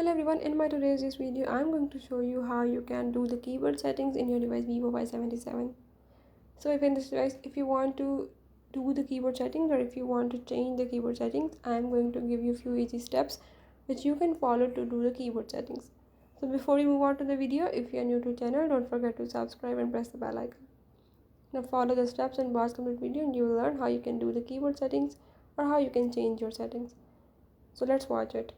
Hello everyone, in my today's video I'm going to show you how you can do the keyboard settings in your device Vivo Y77. So if in this device, if you want to do the keyboard settings or if you want to change the keyboard settings, I'm going to give you a few easy steps which you can follow to do the keyboard settings. So before we move on to the video, if you are new to the channel, don't forget to subscribe and press the bell icon. Now follow the steps and watch complete video and you will learn how you can do the keyboard settings or how you can change your settings. So let's watch it.